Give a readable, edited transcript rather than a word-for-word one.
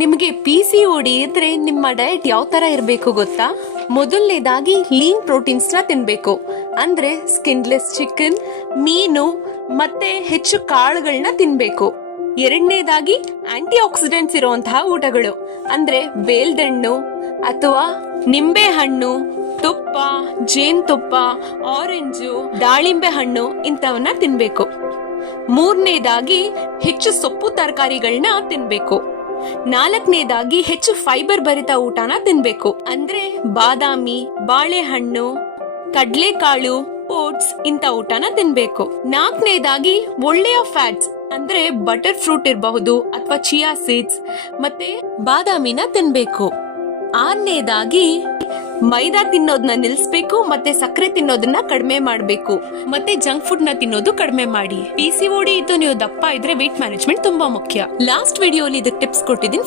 ನಿಮಗೆ PCOD ಇದ್ರೆ ನಿಮ್ಮ ಡಯಟ್ ಯಾವ ತರ ಇರಬೇಕು ಗೊತ್ತಾ? ಮೊದಲನೇದಾಗಿ ಲೀನ್ ಪ್ರೋಟೀನ್ಸ್ ನ ತಿನ್ಬೇಕು, ಅಂದ್ರೆ ಸ್ಕಿನ್ಲೆಸ್ ಚಿಕನ್, ಮೀನು ಮತ್ತೆ ಹೆಚ್ಚು ಕಾಳುಗಳನ್ನ ತಿನ್ಬೇಕು. ಎರಡನೇದಾಗಿ ಆಂಟಿ ಆಕ್ಸಿಡೆಂಟ್ಸ್ ಇರುವಂತಹ ಊಟಗಳು, ಅಂದ್ರೆ ಬೇಲ್ದಣ್ಣು ಅಥವಾ ನಿಂಬೆ ಹಣ್ಣು, ತುಪ್ಪ, ಜೇನುತುಪ್ಪ, ಆರೆಂಜು, ದಾಳಿಂಬೆ ಹಣ್ಣು ಇಂಥವನ್ನ ತಿನ್ಬೇಕು. ಮೂರನೇದಾಗಿ ಹೆಚ್ಚು ಸೊಪ್ಪು ತರಕಾರಿಗಳನ್ನ ತಿನ್ಬೇಕು. ನಾಲ್ಕನೇದಾಗಿ ಹೆಚ್ಚು ಫೈಬರ್ ಭರಿತ ಊಟನ ತಿನ್ಬೇಕು, ಅಂದ್ರೆ ಬಾದಾಮಿ, ಬಾಳೆಹಣ್ಣು, ಕಡ್ಲೆಕಾಳು, ಓಟ್ಸ್ ಇಂಥ ಊಟನ ತಿನ್ಬೇಕು. ನಾಲ್ಕನೇದಾಗಿ ಒಳ್ಳೆಯ ಫ್ಯಾಟ್ಸ್ ಅಂದ್ರೆ ಬಟರ್ ಫ್ರೂಟ್ ಇರಬಹುದು ಅಥವಾ ಚಿಯಾ ಸೀಡ್ಸ್ ಮತ್ತೆ ಬಾದಾಮಿನ ತಿನ್ಬೇಕು. ಆರನೇದಾಗಿ ಮೈದಾ ತಿನ್ನೋದನ್ನ ನಿಲ್ಲಿಸಬೇಕು ಮತ್ತೆ ಸಕ್ಕರೆ ತಿನ್ನೋದನ್ನ ಕಡಿಮೆ ಮಾಡಬೇಕು ಮತ್ತೆ ಜಂಕ್ ಫುಡ್ ನ ತಿನ್ನೋದು ಕಡಿಮೆ ಮಾಡಿ. PCOD ಇದ್ದು ನೀವು ದಪ್ಪ ಇದ್ರೆ ವೇಟ್ ಮ್ಯಾನೇಜ್ಮೆಂಟ್ ತುಂಬಾ ಮುಖ್ಯ. ಲಾಸ್ಟ್ ವಿಡಿಯೋಲಿ ಇದಕ್ಕೆ ಟಿಪ್ಸ್ ಕೊಟ್ಟಿದ್ದೀನಿ.